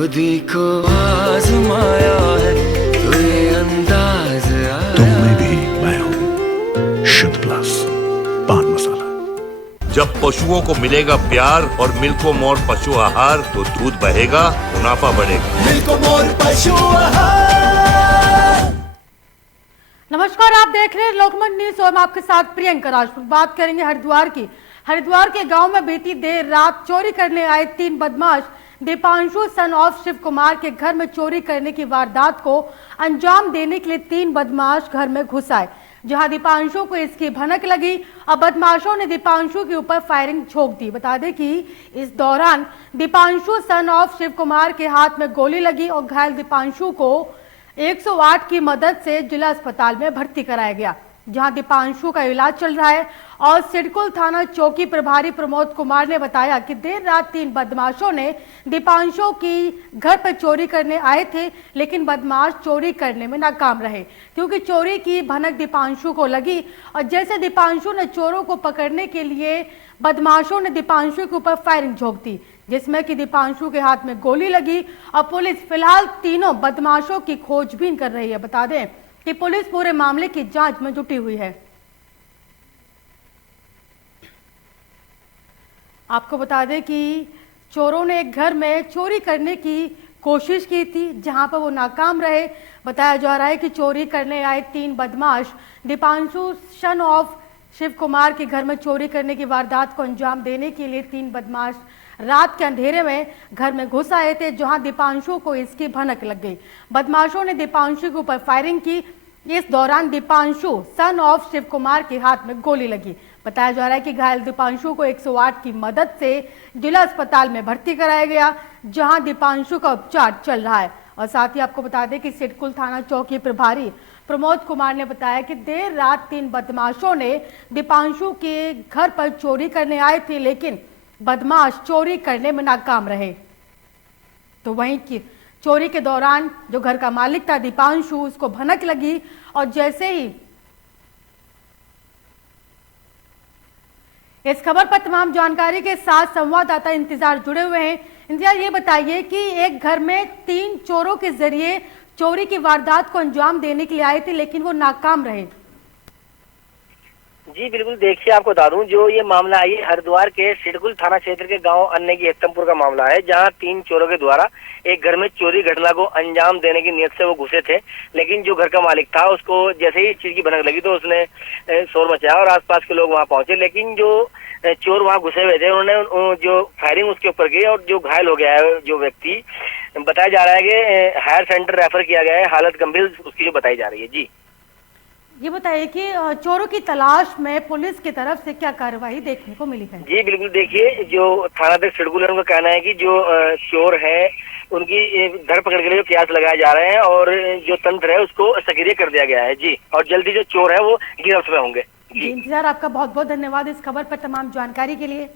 खुद ही को आजमाया है तो ये अंदाज आया। तुम में भी मैं हूँ शुद्ध प्लस पान मसाला। जब पशुओं को मिलेगा प्यार और मिल्को मोर पशु आहार तो दूध बहेगा, मुनाफा बढ़ेगा। मिल्को मोर पशु आहार। नमस्कार, आप देख रहे हैं लोकमत न्यूज और मैं आपके साथ प्रियंका राजपूत। बात करेंगे हरिद्वार की। हरिद्वार के गांव में बीती देर रात चोरी करने आए 3 बदमाश दीपांशु सन ऑफ शिव कुमार के घर में चोरी करने की वारदात को अंजाम देने के लिए 3 बदमाश घर में घुस आए, जहां दीपांशु को इसकी भनक लगी और बदमाशों ने दीपांशु के ऊपर फायरिंग झोंक दी। बता दें कि इस दौरान दीपांशु सन ऑफ शिव कुमार के हाथ में गोली लगी और घायल दीपांशु को 108 की मदद से जिला अस्पताल में भर्ती कराया गया, जहां दीपांशु का इलाज चल रहा है। और सिडकुल थाना चौकी प्रभारी प्रमोद कुमार ने बताया कि देर रात 3 बदमाशों ने दीपांशु की घर पर चोरी करने आए थे, लेकिन बदमाश चोरी करने में नाकाम रहे क्योंकि चोरी की भनक दीपांशु को लगी। और जैसे दीपांशु ने चोरों को पकड़ने के लिए बदमाशों ने दीपांशु के ऊपर फायरिंग झोंक दी, जिसमें कि दीपांशु के हाथ में गोली लगी। और पुलिस फिलहाल तीनों बदमाशों की खोजबीन कर रही है। बता दें कि पुलिस पूरे मामले की जांच में जुटी हुई है। आपको बता दें कि चोरों ने एक घर में चोरी करने की कोशिश की थी, जहां पर वो नाकाम रहे। बताया जा रहा है कि चोरी करने आए 3 बदमाश दीपांशु सन ऑफ शिव कुमार के घर में चोरी करने की वारदात को अंजाम देने के लिए 3 बदमाश रात के अंधेरे में घर में घुस आए थे, जहां दीपांशु को इसकी भनक लग गई। बदमाशों ने दीपांशु के ऊपर फायरिंग की। इस दौरान दीपांशु सन ऑफ शिव कुमार के हाथ में गोली लगी। बताया जा रहा है कि घायल दीपांशु को 108 की मदद से जिला अस्पताल में भर्ती कराया गया, जहां दीपांशु का उपचार चल रहा है। और साथ ही आपको बता दें कि सिडकुल थाना चौकी प्रभारी प्रमोद कुमार ने बताया कि देर रात 3 बदमाशों ने दीपांशु के घर पर चोरी करने आए थे, लेकिन बदमाश चोरी करने में नाकाम रहे। तो वहीं की चोरी के दौरान जो घर का मालिक था दीपांशु, उसको भनक लगी और जैसे ही इस खबर पर तमाम जानकारी के साथ संवाददाता इंतजार जुड़े हुए हैं। इंतजार, ये बताइए कि एक घर में 3 चोरों के जरिए चोरी की वारदात को अंजाम देने के लिए आए थे, लेकिन वो नाकाम रहे। जी बिल्कुल, देखिए आपको बता दूं, जो ये मामला है ये हरिद्वार के सिडकुल थाना क्षेत्र के गांव अन्ने की हेक्तमपुर का मामला है, जहां 3 चोरों के द्वारा एक घर में चोरी घटना को अंजाम देने की नियत से वो घुसे थे। लेकिन जो घर का मालिक था उसको जैसे ही इस चीज की भनक लगी तो उसने शोर मचाया और आसपास के लोग वहां पहुंचे। लेकिन जो चोर वहां घुसे हुए थे उन्होंने जो फायरिंग उसके ऊपर की और जो घायल हो गया है जो व्यक्ति, बताया जा रहा है कि हायर सेंटर रेफर किया गया है, हालत गंभीर उसकी जो बताई जा रही है। जी ये बताइए कि चोरों की तलाश में पुलिस की तरफ से क्या कार्रवाई देखने को मिली है? जी बिल्कुल, देखिए जो थानाध्यक्ष सिडकुल है उनका कहना है कि जो चोर है उनकी धरपकड़ के लिए जो प्रयास लगाए जा रहे हैं और जो तंत्र है उसको सक्रिय कर दिया गया है। जी, और जल्दी जो चोर है वो गिरफ्त में होंगे। जी इंतजार, आपका बहुत बहुत धन्यवाद इस खबर पर तमाम जानकारी के लिए।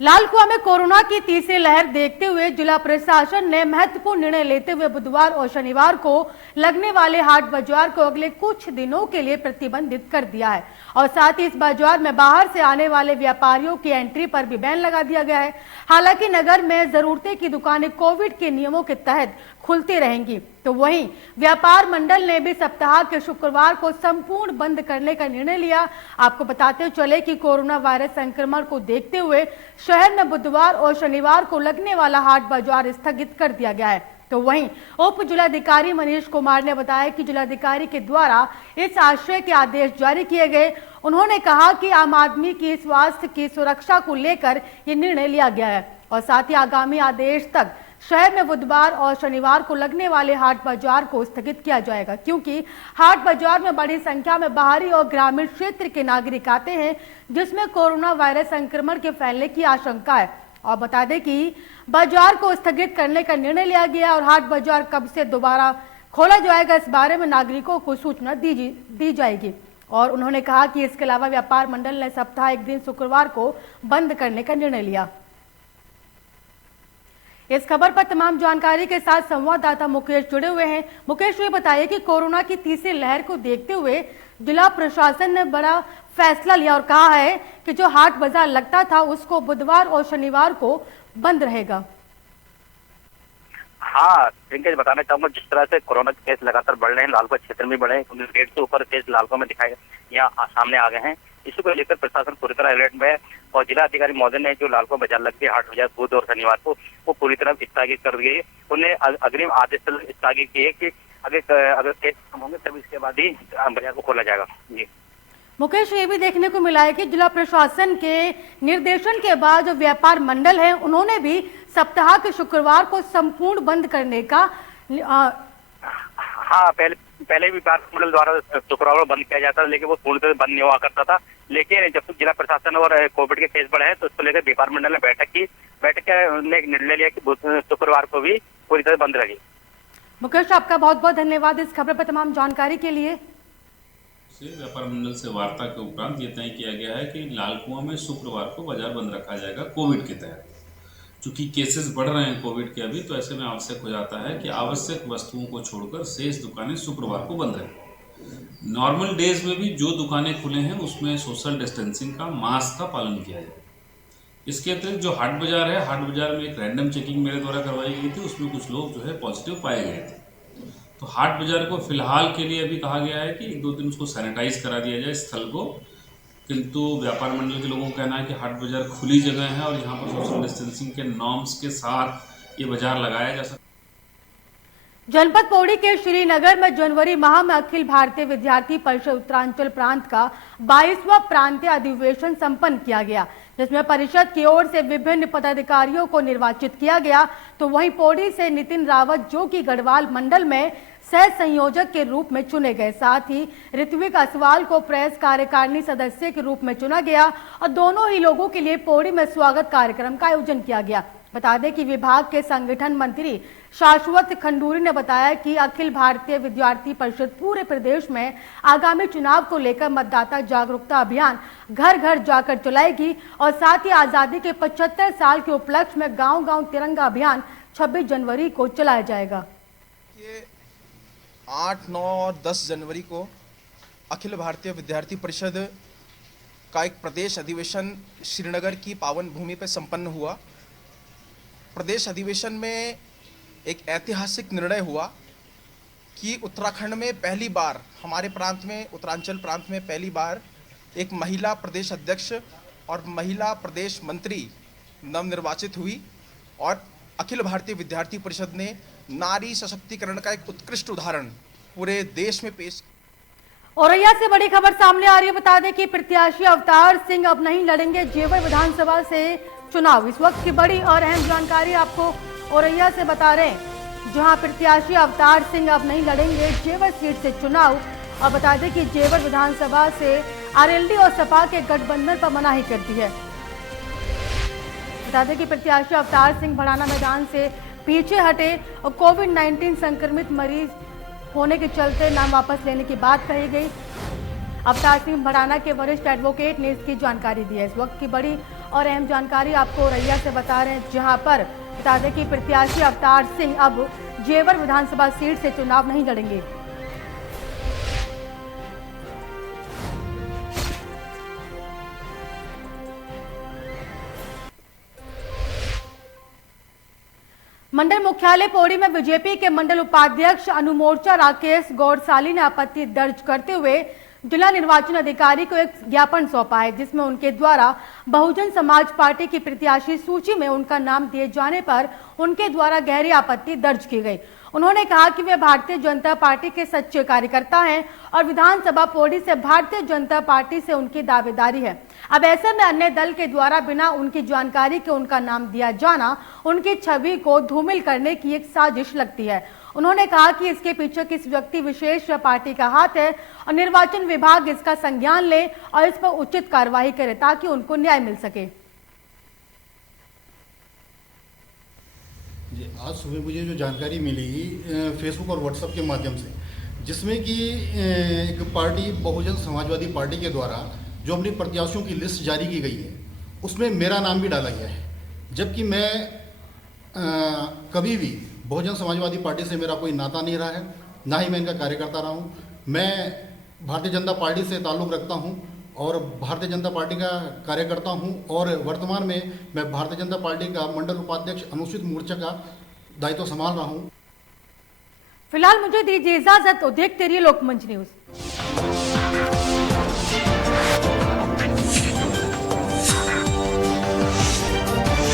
लालकुआं में कोरोना की तीसरी लहर देखते हुए जिला प्रशासन ने महत्वपूर्ण निर्णय लेते हुए बुधवार और शनिवार को लगने वाले हाट बाजार को अगले कुछ दिनों के लिए प्रतिबंधित कर दिया है और साथ ही इस बाजार में बाहर से आने वाले व्यापारियों की एंट्री पर भी बैन लगा दिया गया है। हालांकि नगर में जरूरतें की दुकानें कोविड के नियमों के तहत खुलती रहेंगी, तो वहीं व्यापार मंडल ने भी सप्ताह के शुक्रवार को संपूर्ण बंद करने का निर्णय लिया। आपको बताते चले कि कोरोना वायरस संक्रमण को देखते हुए शहर में बुधवार और शनिवार को लगने वाला हाट बाजार स्थगित कर दिया गया है। तो वहीं उप जिलाधिकारी मनीष कुमार ने बताया कि जिलाधिकारी के द्वारा इस आशय के आदेश जारी किए गए। उन्होंने कहा कि आम आदमी की स्वास्थ्य की सुरक्षा को लेकर ये निर्णय लिया गया है और साथ ही आगामी आदेश तक शहर में बुधवार और शनिवार को लगने वाले हाट बाजार को स्थगित किया जाएगा, क्योंकि हाट बाजार में बड़ी संख्या में बाहरी और ग्रामीण क्षेत्र के नागरिक आते हैं, जिसमें कोरोना वायरस संक्रमण के फैलने की आशंका है। और बता दें कि बाजार को स्थगित करने का निर्णय लिया गया और हाट बाजार कब से दोबारा खोला जाएगा इस बारे में नागरिकों को सूचना दी जाएगी। और उन्होंने कहा कि इसके अलावा व्यापार मंडल ने सप्ताह एक दिन शुक्रवार को बंद करने का निर्णय लिया। इस खबर पर तमाम जानकारी के साथ संवाददाता मुकेश जुड़े हुए हैं। मुकेश, ये बताइए कि कोरोना की तीसरी लहर को देखते हुए जिला प्रशासन ने बड़ा फैसला लिया और कहा है कि जो हाट बाजार लगता था उसको बुधवार और शनिवार को बंद रहेगा। हाँ, इनके बताना चाहूंगा, जिस तरह से कोरोना के केस लगातार बढ़ रहे हैं, लालगंज क्षेत्र में बढ़े हैं, 100 से ऊपर केस लालगंज में दिखाए यहाँ सामने आ गए हैं। इसी को लेकर प्रशासन पूरी तरह अलर्ट में है और जिला अधिकारी महोदय ने जो लालगंज बाजार लगती है हाट बाजार बुध और शनिवार को, वो पूरी तरह स्थगित कर दी है। उन्हें अग्रिम आदेश स्थगित किए कि अगर केस कम होंगे तब इसके बाद ही बाजार को खोला जाएगा। जी मुकेश, ये भी देखने को मिला है कि जिला प्रशासन के निर्देशन के बाद जो व्यापार मंडल है उन्होंने भी सप्ताह के शुक्रवार को संपूर्ण बंद करने का हाँ, पहले भी व्यापार मंडल द्वारा शुक्रवार बंद किया जाता था, लेकिन वो पूर्ण तरह बंद नहीं हुआ करता था। लेकिन जब तक जिला प्रशासन और कोविड के केस बढ़े हैं तो उसको लेकर व्यापार मंडल ने बैठक ने निर्णय लिया कि शुक्रवार को भी पूरी तरह बंद रहे। मुकेश, आपका बहुत बहुत धन्यवाद इस खबर पर तमाम जानकारी के लिए। व्यापार मंडल से वार्ता के उपरांत ये तय किया गया है कि लालकुआं में शुक्रवार को बाजार बंद रखा जाएगा कोविड के तहत। चूंकि केसेस बढ़ रहे हैं कोविड के अभी, तो ऐसे में आवश्यक हो जाता है कि आवश्यक वस्तुओं को छोड़कर शेष दुकानें शुक्रवार को बंद रहें। नॉर्मल डेज में भी जो दुकानें खुले हैं उसमें सोशल डिस्टेंसिंग का, मास्क का पालन किया जाए। इसके अतिरिक्त जो हाट बाजार है, हाट बाजार में एक रैंडम चेकिंग मेरे द्वारा करवाई गई थी, उसमें कुछ लोग जो है पॉजिटिव पाए गए थे। तो हाट बाजार को फिलहाल के लिए अभी कहा गया है कि 1-2 दिन उसको सैनिटाइज करा दिया जाए स्थल को, किंतु व्यापार मंडल के लोगों का कहना है कि हाट बाजार खुली जगह है और यहाँ पर सोशल डिस्टेंसिंग के नॉर्म्स के साथ ये बाजार लगाया जा सकता है। जनपद पौड़ी के श्रीनगर में जनवरी माह में अखिल भारतीय विद्यार्थी परिषद उत्तरांचल प्रांत का 22वां प्रांतीय अधिवेशन संपन्न किया गया, जिसमें परिषद की ओर से विभिन्न पदाधिकारियों को निर्वाचित किया गया। तो वहीं पौड़ी से नितिन रावत, जो कि गढ़वाल मंडल में सह संयोजक के रूप में चुने गए, साथ ही ऋत्विक असवाल को प्रेस कार्यकारिणी सदस्य के रूप में चुना गया और दोनों ही लोगों के लिए पौड़ी में स्वागत कार्यक्रम का आयोजन किया गया। बता दें कि विभाग के संगठन मंत्री शाश्वत खंडूरी ने बताया कि अखिल भारतीय विद्यार्थी परिषद पूरे प्रदेश में आगामी चुनाव को लेकर मतदाता जागरूकता अभियान घर घर जाकर चलाएगी और साथ ही आजादी के 75 साल के उपलक्ष्य में गांव-गांव तिरंगा अभियान 26 जनवरी को चलाया जाएगा। 8, 9 और 10 जनवरी को अखिल भारतीय विद्यार्थी परिषद का एक प्रदेश अधिवेशन श्रीनगर की पावन भूमि पर संपन्न हुआ। प्रदेश अधिवेशन में एक ऐतिहासिक निर्णय हुआ कि उत्तराखंड में पहली बार, हमारे प्रांत में, उत्तरांचल प्रांत में पहली बार एक महिला प्रदेश अध्यक्ष और महिला प्रदेश मंत्री नवनिर्वाचित हुई और अखिल भारतीय विद्यार्थी परिषद ने नारी सशक्तिकरण का एक उत्कृष्ट उदाहरण पूरे देश में पेश। औरैया से बड़ी खबर सामने आ रही है। बता दें कि प्रत्याशी अवतार सिंह अब नहीं लड़ेंगे जेवर विधानसभा से चुनाव। इस वक्त की बड़ी और अहम जानकारी आपको औरैया से बता रहे हैं, जहां प्रत्याशी अवतार सिंह अब नहीं लड़ेंगे जेवर सीट से चुनाव। और बता दें कि जेवर विधानसभा से आरएलडी और सपा के गठबंधन पर मनाही कर दी है। बता दें कि प्रत्याशी अवतार सिंह भड़ाना मैदान से पीछे हटे और कोविड-19 संक्रमित मरीज होने के चलते नाम वापस लेने की बात कही गई। अवतार सिंह भड़ाना के वरिष्ठ एडवोकेट ने इसकी जानकारी दी है। इस वक्त की बड़ी और अहम जानकारी आपको औरैया से बता रहे हैं, जहां पर बता दें कि प्रत्याशी अवतार सिंह अब जेवर विधानसभा सीट से चुनाव नहीं लड़ेंगे। मंडल मुख्यालय पौड़ी में बीजेपी के मंडल उपाध्यक्ष अनुमोर्चा राकेश गौरसाली ने आपत्ति दर्ज करते हुए जिला निर्वाचन अधिकारी को एक ज्ञापन सौंपा है, जिसमें उनके द्वारा बहुजन समाज पार्टी की प्रत्याशी सूची में उनका नाम दिए जाने पर उनके द्वारा गहरी आपत्ति दर्ज की गई। उन्होंने कहा कि वे भारतीय जनता पार्टी के सच्चे कार्यकर्ता हैं और विधानसभा पौड़ी से भारतीय जनता पार्टी से उनकी दावेदारी है। अब ऐसे में अन्य दल के द्वारा बिना उनकी जानकारी के उनका नाम दिया जाना उनकी छवि को धूमिल करने की एक साजिश लगती है। उन्होंने कहा कि इसके पीछे किस व्यक्ति विशेष पार्टी का हाथ है और निर्वाचन विभाग इसका संज्ञान ले और इस पर उचित कार्रवाई करे ताकि उनको न्याय मिल सके। जी, आज सुबह मुझे जो जानकारी मिली फेसबुक और व्हाट्सएप के माध्यम से, जिसमें कि एक पार्टी बहुजन समाजवादी पार्टी के द्वारा जो अपनी प्रत्याशियों की लिस्ट जारी की गई है उसमें मेरा नाम भी डाला गया है, जबकि मैं कभी भी बहुजन समाजवादी पार्टी से मेरा कोई नाता नहीं रहा है, ना ही मैं इनका कार्यकर्ता रहा हूँ। मैं भारतीय जनता पार्टी से ताल्लुक़ रखता हूँ और भारतीय जनता पार्टी का कार्यकर्ता हूं और वर्तमान में मैं भारतीय जनता पार्टी का मंडल उपाध्यक्ष अनुसूचित मोर्चा का दायित्व संभाल रहा हूं। फिलहाल मुझे दीजिए इजाजत। देखते रहिए लोकमंच न्यूज।